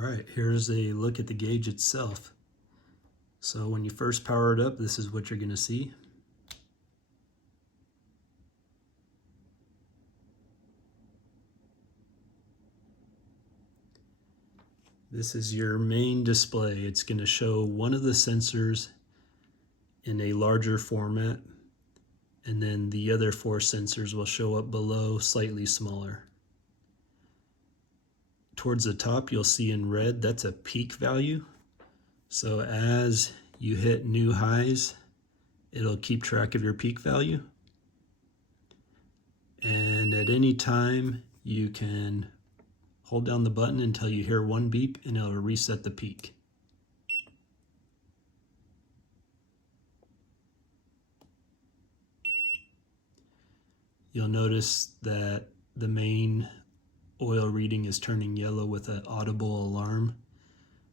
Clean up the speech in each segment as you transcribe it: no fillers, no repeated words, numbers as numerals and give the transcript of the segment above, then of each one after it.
All right, here's a look at the gauge itself. So when you first power it up, this is what you're going to see. This is your main display. It's going to show one of the sensors in a larger format, and then the other 4 sensors will show up below, slightly smaller. Towards the top, you'll see in red, that's a peak value. So as you hit new highs, it'll keep track of your peak value. And at any time, you can hold down the button until you hear 1 beep and it'll reset the peak. You'll notice that the main oil reading is turning yellow with an audible alarm.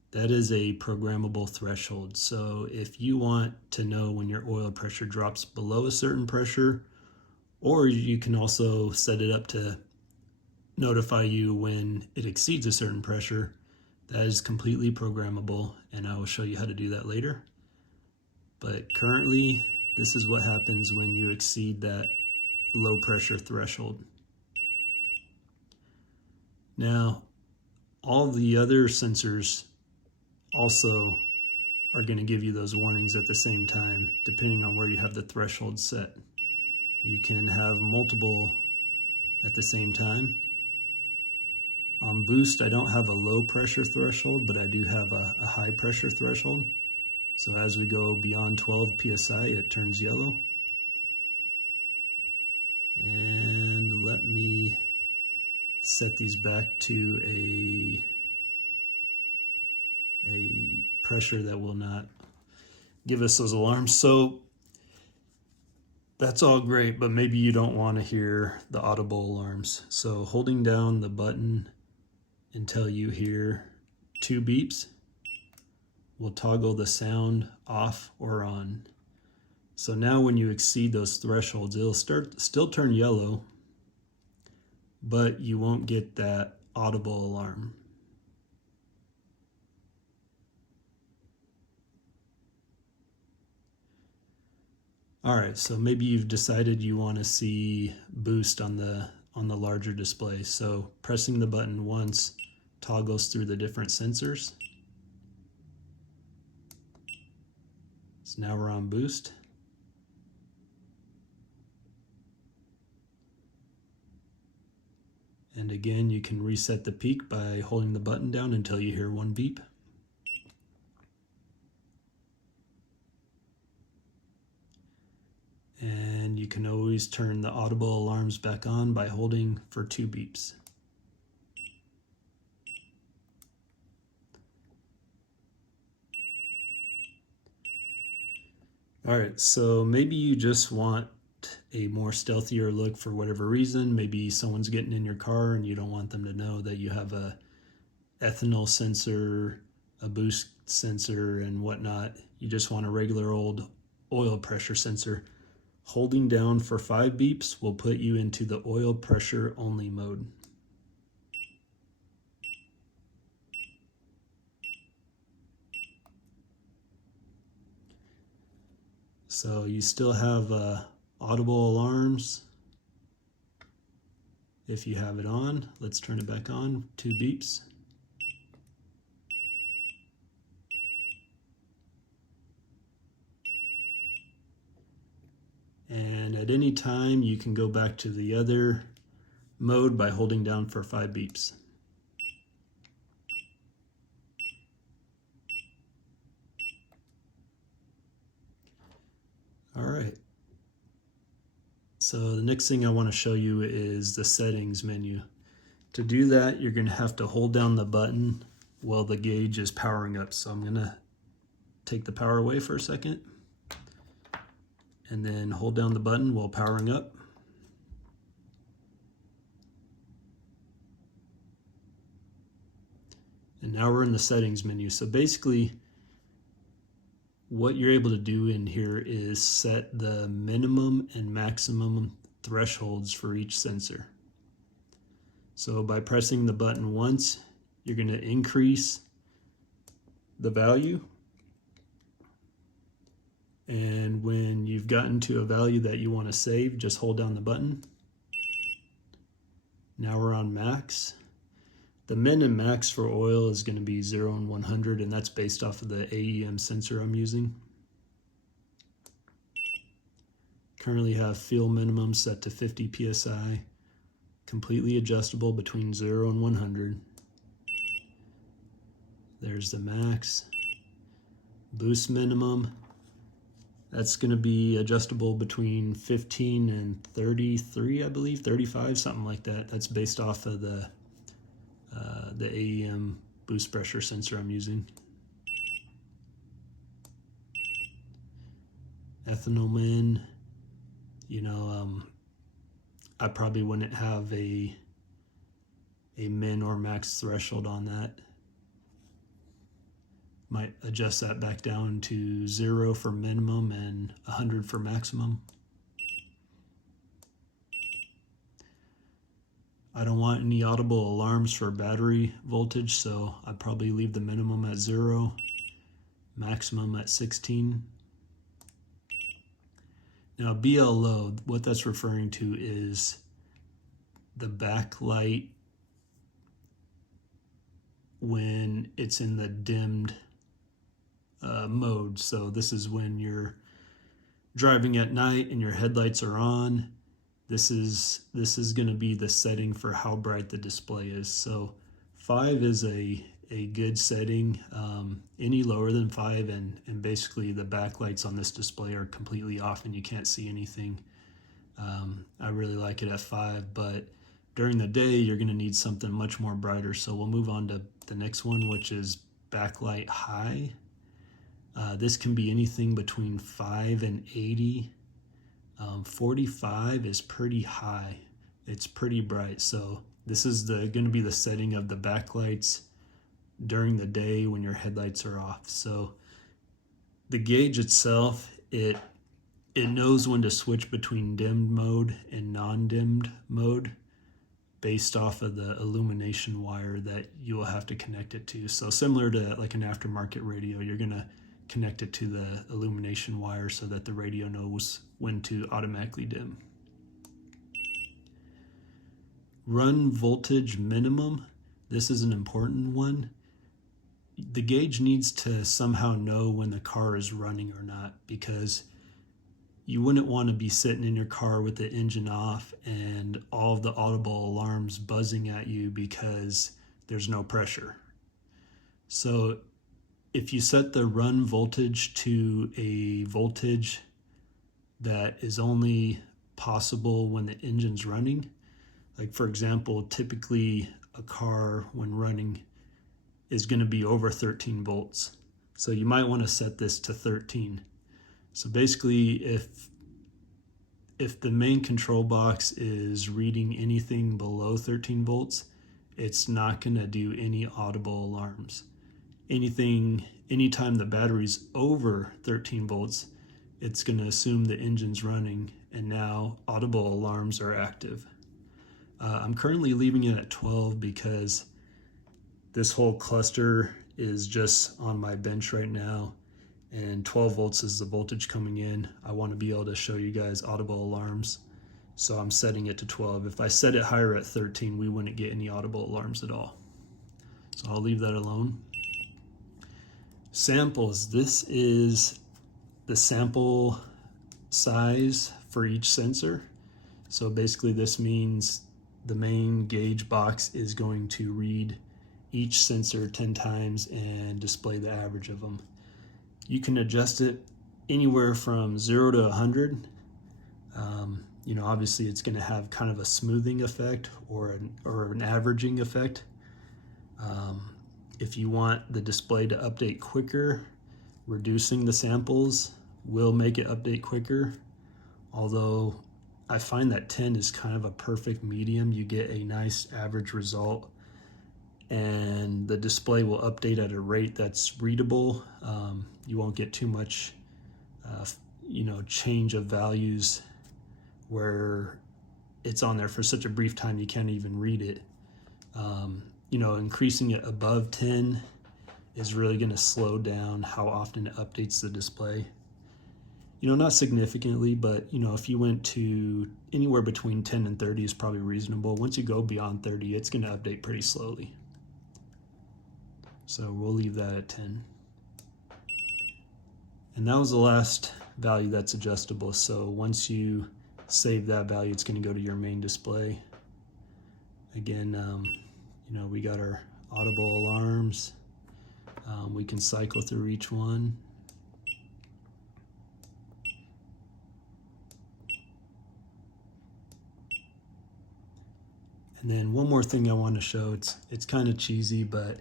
That is a programmable threshold. So if you want to know when your oil pressure drops below a certain pressure, or you can also set it up to notify you when it exceeds a certain pressure, that is completely programmable, and I will show you how to do that later. But currently, this is what happens when you exceed that low pressure threshold. Now, all the other sensors also are going to give you those warnings at the same time, depending on where you have the threshold set. You can have multiple at the same time. On boost, I don't have a low pressure threshold, but I do have a high pressure threshold. So as we go beyond 12 psi, it turns yellow. And let me set these back to a pressure that will not give us those alarms. So that's all great, but maybe you don't want to hear the audible alarms. So holding down the button until you hear 2 beeps will toggle the sound off or on. So now when you exceed those thresholds, it'll still turn yellow, but you won't get that audible alarm. All right, so maybe you've decided you want to see boost on the larger display. So pressing the button once toggles through the different sensors. So now we're on boost. And again, you can reset the peak by holding the button down until you hear 1 beep. And you can always turn the audible alarms back on by holding for 2 beeps. All right, so maybe you just want a more stealthier look for whatever reason. Maybe someone's getting in your car and you don't want them to know that you have a ethanol sensor, a boost sensor, and whatnot. You just want a regular old oil pressure sensor. Holding down for 5 beeps will put you into the oil pressure only mode. So you still have audible alarms if you have it on. Let's turn it back on, 2 beeps. And at any time, you can go back to the other mode by holding down for 5 beeps. All right. So the next thing I want to show you is the settings menu. To do that, you're going to have to hold down the button while the gauge is powering up. So I'm going to take the power away for a second and then hold down the button while powering up. And now we're in the settings menu. So basically, what you're able to do in here is set the minimum and maximum thresholds for each sensor. So by pressing the button once, you're going to increase the value. And when you've gotten to a value that you want to save, just hold down the button. Now we're on max. The min and max for oil is going to be 0 and 100, and that's based off of the AEM sensor I'm using. Currently have fuel minimum set to 50 psi, completely adjustable between 0 and 100. There's the max. Boost minimum, that's going to be adjustable between 15 and 33, I believe, 35, something like that. That's based off of the AEM boost pressure sensor I'm using. Ethanol min, I probably wouldn't have a min or max threshold on that. Might adjust that back down to 0 for minimum and 100 for maximum. I don't want any audible alarms for battery voltage, so I'd probably leave the minimum at 0, maximum at 16. Now BL low, what that's referring to is the backlight when it's in the dimmed mode. So this is when you're driving at night and your headlights are on. This is going to be the setting for how bright the display is. So 5 is a good setting. Any lower than 5 and basically the backlights on this display are completely off and you can't see anything. I really like it at 5, but during the day you're going to need something much more brighter. So we'll move on to the next one, which is backlight high. This can be anything between 5 and 80. 45 is pretty high. It's pretty bright. So this is going to be the setting of the backlights during the day when your headlights are off. So the gauge itself, it knows when to switch between dimmed mode and non-dimmed mode based off of the illumination wire that you will have to connect it to. So similar to like an aftermarket radio, you're going to connect it to the illumination wire so that the radio knows when to automatically dim. Run voltage minimum. This is an important one. The gauge needs to somehow know when the car is running or not, because you wouldn't want to be sitting in your car with the engine off and all of the audible alarms buzzing at you because there's no pressure. So if you set the run voltage to a voltage that is only possible when the engine's running, like for example, typically a car when running is going to be over 13 volts. So you might want to set this to 13. So basically, if the main control box is reading anything below 13 volts, it's not going to do any audible alarms. Anytime the battery's over 13 volts, it's going to assume the engine's running, and now audible alarms are active. I'm currently leaving it at 12 because this whole cluster is just on my bench right now, and 12 volts is the voltage coming in. I want to be able to show you guys audible alarms, so I'm setting it to 12. If I set it higher at 13, we wouldn't get any audible alarms at all. So I'll leave that alone. Samples. This is the sample size for each sensor. So basically this means the main gauge box is going to read each sensor 10 times and display the average of them. You can adjust it anywhere from 0 to 100. Obviously it's going to have kind of a smoothing effect or an averaging effect. If you want the display to update quicker, reducing the samples will make it update quicker. Although I find that 10 is kind of a perfect medium. You get a nice average result, and the display will update at a rate that's readable. You won't get too much, change of values where it's on there for such a brief time you can't even read it. increasing it above 10 is really going to slow down how often it updates the display. Not significantly, but if you went to anywhere between 10 and 30 is probably reasonable. Once you go beyond 30, it's going to update pretty slowly. So we'll leave that at 10. And that was the last value that's adjustable. So once you save that value, it's going to go to your main display. Again, we got our audible alarms. We can cycle through each one. And then one more thing I want to show, it's kind of cheesy, but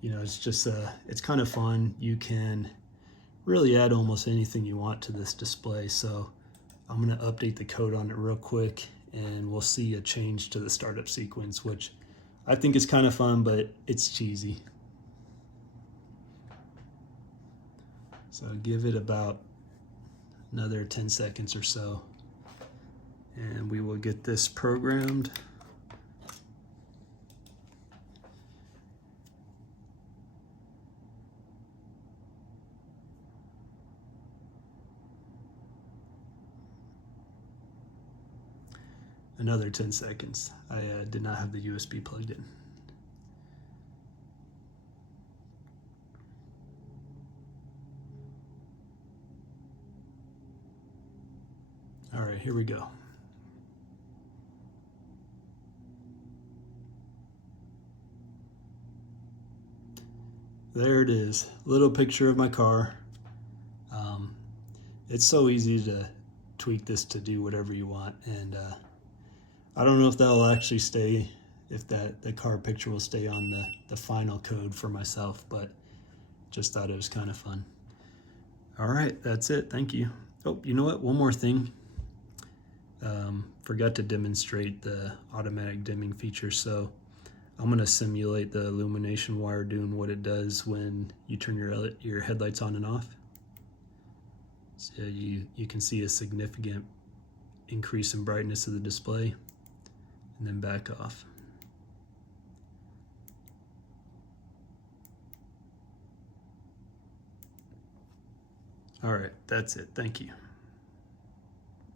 it's just it's kind of fun. You can really add almost anything you want to this display. So I'm going to update the code on it real quick, and we'll see a change to the startup sequence, which I think is kind of fun, but it's cheesy. So give it about another 10 seconds or so, and we will get this programmed. Another 10 seconds. I did not have the USB plugged in. All right, here we go. There it is, little picture of my car. It's so easy to tweak this to do whatever you want, and I don't know if that'll actually stay, if the car picture will stay on the final code for myself, but just thought it was kind of fun. All right, that's it. Thank you. Oh, you know what? One more thing. Forgot to demonstrate the automatic dimming feature, so I'm going to simulate the illumination wire doing what it does when you turn your headlights on and off. So you can see a significant increase in brightness of the display, and then back off. All right, that's it. Thank you.